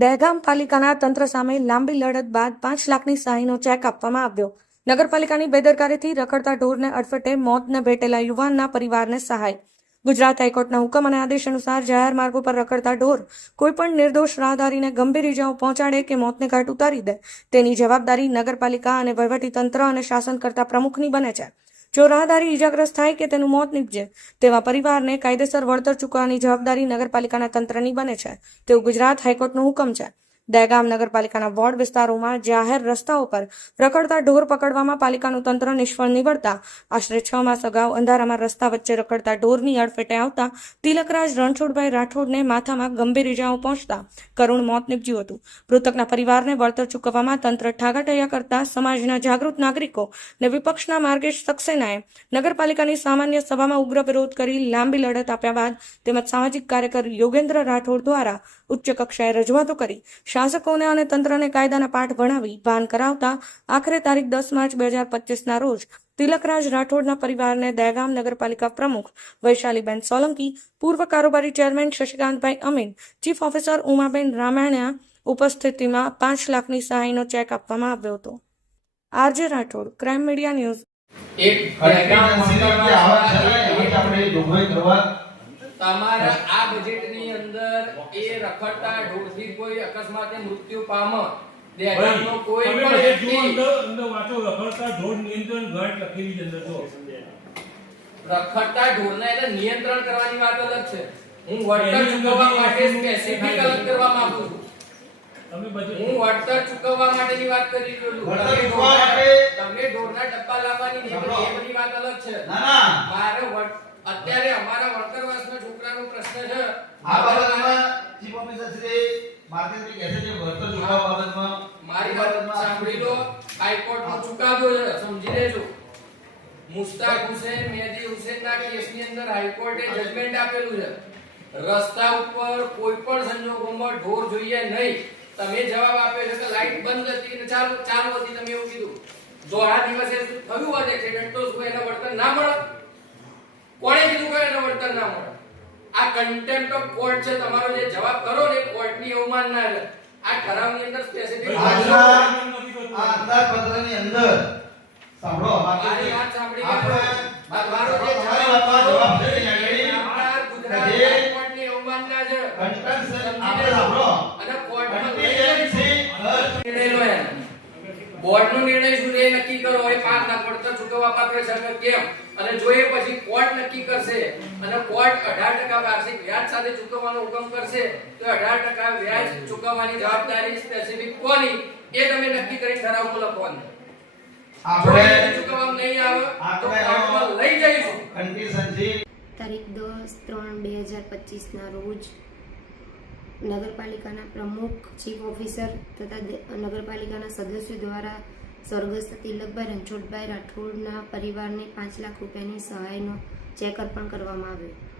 દહેગામ પાલિકાના તંત્ર સામે લાંબી લડત બાદ પાંચ લાખની સહાયનો ચેક આપવામાં આવ્યો. નગરપાલિકાની બેદરકારીથી રખડતા ઢોરને અડફેટે મોતને ભેટેલા યુવાનના પરિવારને સહાય. ગુજરાત હાઈકોર્ટના હુકમ અને આદેશ અનુસાર જાહેર માર્ગો પર રખડતા ઢોર કોઈપણ નિર્દોષ રાહદારીને ગંભીર ઇજાઓ પહોંચાડે કે મોતને ઘાટ ઉતારી દે, તેની જવાબદારી નગરપાલિકા અને વહીવટીતંત્ર અને શાસન કરતા પ્રમુખની બને છે. જો રાહદારી ઇજાગ્રસ્ત થાય કે તેનું મોત નીપજે, તેવા પરિવારને કાયદેસર વળતર ચૂકવવાની જવાબદારી નગરપાલિકાના તંત્રની બને છે. તેવું ગુજરાત હાઈકોર્ટનો હુકમ છે. દહેગામ નગરપાલિકાના વોર્ડ વિસ્તારોમાં જાહેર રસ્તાઓ પર રખડતા ઢોર પકડવામાં પાલિકાનું તંત્ર નિષ્ફળ નીવડતા. આશરે છ માસ અગાઉ અંધારામાં રસ્તા વચ્ચે રખડતા ઢોરની અડફેટે આવતા તિલકરાજ રણછોડભાઈ રાઠોડને માથામાં ગંભીર ઇજાઓ પહોંચતા કરુણ મોત નીપજ્યું હતું. મૃતકના પરિવારને વળતર ચૂકવવામાં તંત્ર ઠાગાટૈયા કરતા સમાજના જાગૃત નાગરિકો અને વિપક્ષના માર્ગેશ સક્સેનાએ નગરપાલિકાની સામાન્ય સભામાં ઉગ્ર વિરોધ કરી લાંબી લડત આપ્યા બાદ તેમજ સામાજિક કાર્યકર યોગેન્દ્ર રાઠોડ દ્વારા ઉચ્ચ કક્ષાએ રજૂઆતો કરી. શાસકોને અને તંત્રને કાયદાના પાઠ ભણાવી ભાન કરાવતા આખરે તારીખ દસ માર્ચ બે હજાર પચીસના રોજ તિલકરાજ રાઠોડના પરિવારને દહેગામ નગરપાલિકા પ્રમુખ વૈશાલીબેન સોલંકી પૂર્વ કારોબારી chairman Shashikantbhai Amin chief officer Umaben Ramayana ઉપસ્થિતિમાં પાંચ લાખની સહાયનો ચેક આપવામાં આવ્યો હતો. RJ Rathod crime media news. તમારા આ બજેટની એ રખડતા ઢોરથી કોઈ અકસ્માતે મૃત્યુ પામ. દહેગામનો કોઈ પણ વ્યક્તિ અંદર અંદર વાંચો રખડતા ઢોર નિયંત્રણ ઘાટ લખેલી છે અંદર જો રખડતા ઢોરને એટલે નિયંત્રણ કરવાની વાત અલગ છે. હું વળતર ચૂકવવા માટે સ્પેસિફિક અલગ કરવા માંગુ છું. તમે હું વળતર ચૂકવવા માટેની વાત કરી રહ્યો છું. વળતર તમે ચૂકવવા માટે- તમને ઢોરના ડબ્બા લાવવાની નહીં. એ બધી વાત અલગ છે. ના ના. મારે અત્યારે અમારા વળતર વર્ષના છોકરાનો પ્રશ્ન છે. આ બાબતમાં ચીફ ઓફિસર શ્રી માર્કેટની કહેશે છે બાબતમાં મારી બાબતમાં સાંભળી લો. હાઈકોર્ટનો ચુકાદો છે સમજી લેજો. મુસ્તાક હુસેન મેહદી હુસેનના કેસની અંદર હાઈકોર્ટે જજમેન્ટ આપેલું છે. રસ્તા ઉપર કોઈ પણ સંજોગોમાં ઢોર જોઈએ નહીં. તમે જવાબ આપ્યો છે કે લાઈટ બંધ હતી ને ચાલુ ચાલુ હતી તમે એવું કીધું. જો આ દિવસે થયું હોત એક્સિડન્ટ તો શું એના વળતર ના મળે? કોણે કીધું કે એને વળતર ના મળે? આ કન્ટેમ્પ્ટ ઓફ કોર્ટ છે તમારો જે જવાબ કરો ને કોર્ટની અવમાનના છે. આ ઠરાવની અંદર સ્પેસિફિક આજના આ અંદાજપત્રની અંદર સાંભળો મારી વાત સાંભળી આપણે તમારો જે તમારી વાતનો જવાબ છે કે આપણા ગુજરાત જે અવમાનના છે. કન્ટેન્સ આપણે સાંભળો. અને કોર્ટમાં લઈ જઈ કન્ટેન્સી નિર્ણય બોર્ડનો નિર્ણય શું એ નક્કી કરો એ પાંચ ના વળતર ચૂકવવા પાત્ર છે કે કેમ? અને જો એ પછી કોર્ટ નક્કી કરશે. અને કોર્ટ 18% વાર્ષિક વ્યાજ સાથે ચૂકવવાનો હુકમ કરશે તો 18% વ્યાજ ચૂકવવાની જવાબદારી સ્પેસિફિક કોની? એ તમે નક્કી કરી ઠરાવમાં લખવાનું આપણે ચૂકવવામાં નહીં આવે આપણે કોર્ટમાં લઈ જઈશું. કન્ડિશનથી તારીખ દસ ત્રણ બે હજાર પચીસના રોજ નગરપાલિકાના પ્રમુખ ચીફ ઓફિસર તથા નગરપાલિકાના સદસ્યો દ્વારા સ્વર્ગસ્થ તિલકભાઈ રણછોડભાઈ રાઠોડના પરિવારને પાંચ લાખ રૂપિયાની સહાયનો ચેક અર્પણ કરવામાં આવ્યો.